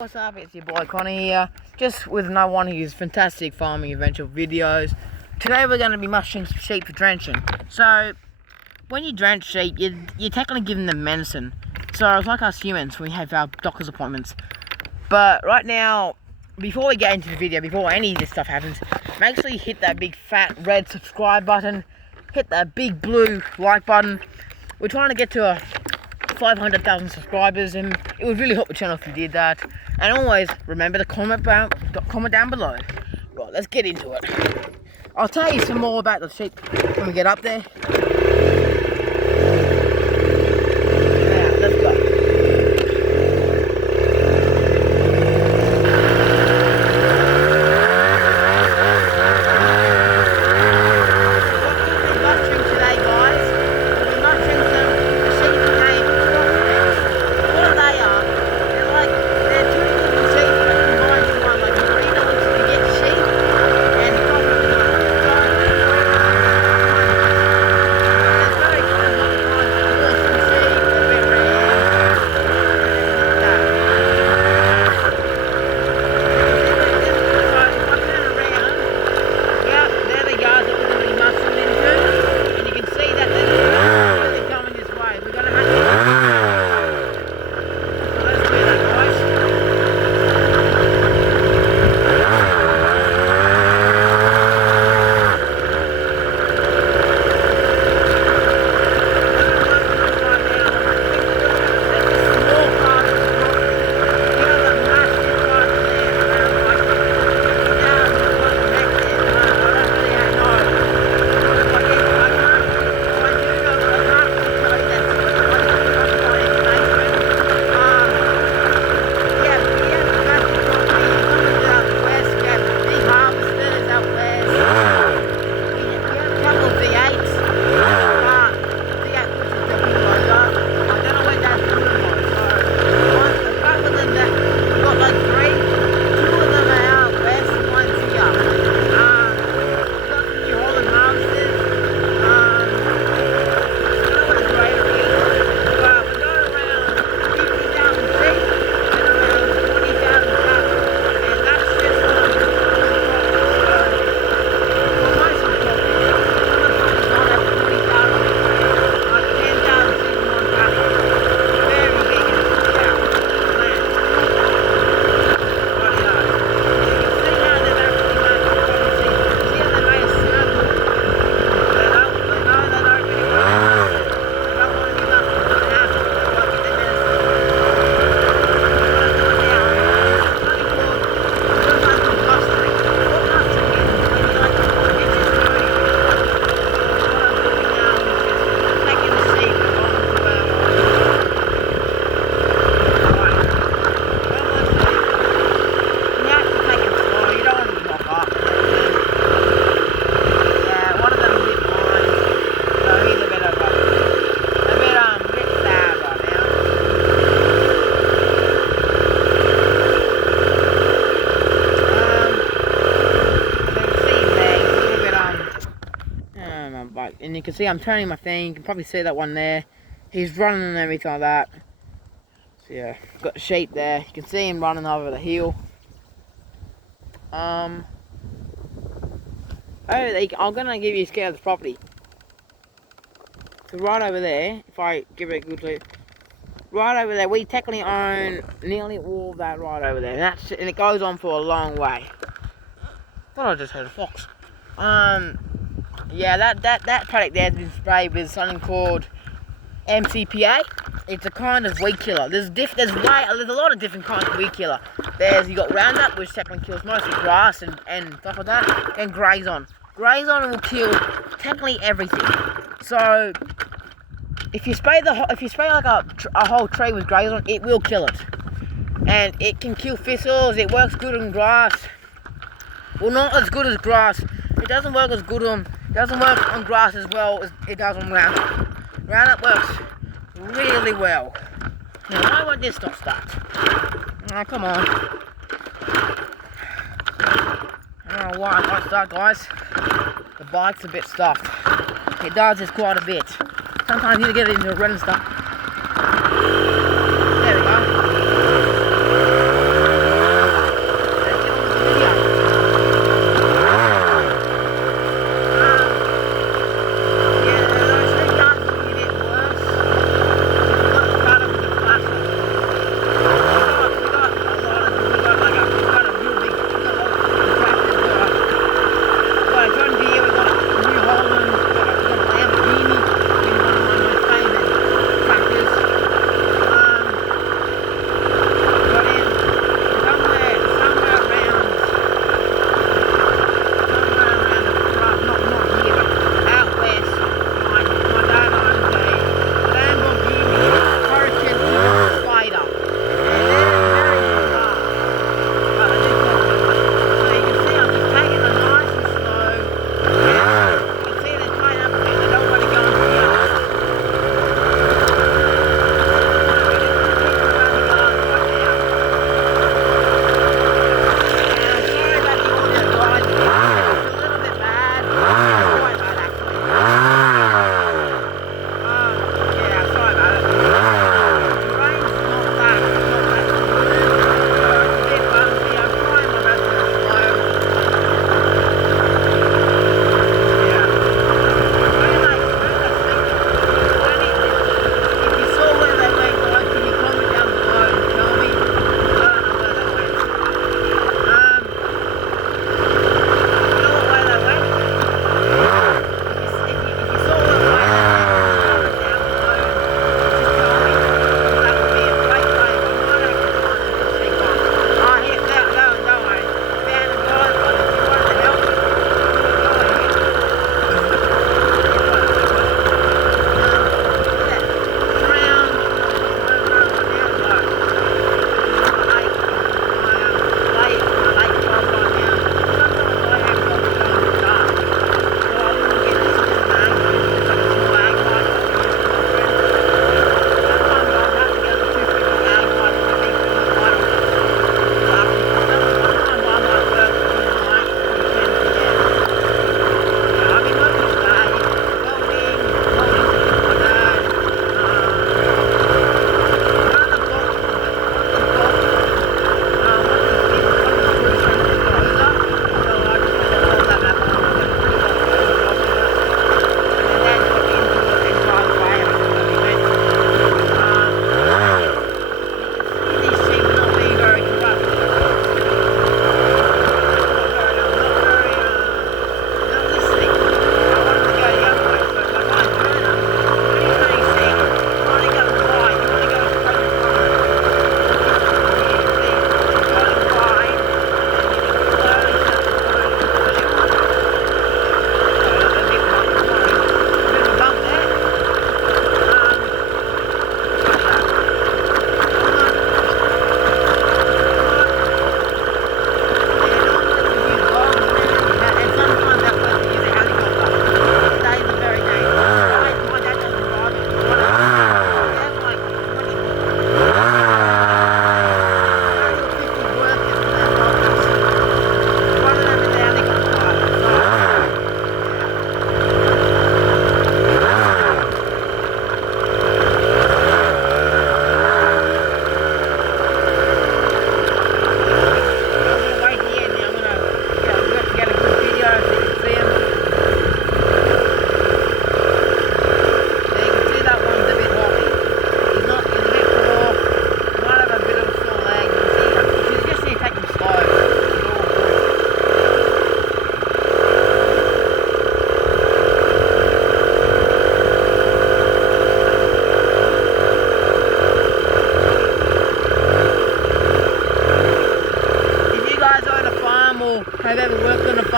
What's up, it's your boy Connor here, just with another one of his fantastic farming adventure videos. Today we're going to be mushing some sheep for drenching. So, when you drench sheep, you're technically giving them medicine. So it's like us humans, we have our doctor's appointments. But right now, before we get into the video, before any of this stuff happens, make sure you hit that big fat red subscribe button, hit that big blue like button. We're trying to get to 500,000 subscribers, and it would really help the channel if you did that. And always remember to comment down below. Right, let's get into it. I'll tell you some more about the sheep when we get up there. Now, let's go. And you can see I'm turning my thing. You can probably see that one there. He's running and everything like that. So yeah, got the sheep there. You can see him running over the hill. I'm gonna give you a scale of the property. So right over there, if I give it a good look, right over there, we technically own nearly all of that right over there, and it goes on for a long way. Thought I just heard a fox. Yeah, that product there has been sprayed with something called MCPA. It's a kind of weed killer. There's a lot of different kinds of weed killer. You got Roundup, which technically kills mostly grass and stuff like that, and Grazon. Grazon will kill technically everything. So if you spray like a whole tree with Grazon, it will kill it, and it can kill thistles. It works good on grass. Well, not as good as grass. It doesn't work as good on. Doesn't work on grass as well as it does on Roundup. Roundup works really well. Now, why won't this not start? Oh, come on. I don't know why it won't start, guys. The bike's a bit stuffed. It does this quite a bit. Sometimes you get it into a run and stuff. There we go.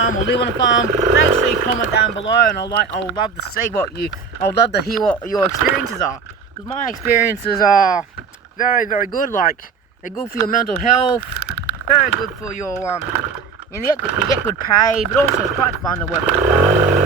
farm or live on a farm, make sure you comment down below, and I would love to see I would love to hear what your experiences are, because my experiences are very, very good. Like, they're good for your mental health, very good for your you get good pay, but also it's quite fun to work on the farm.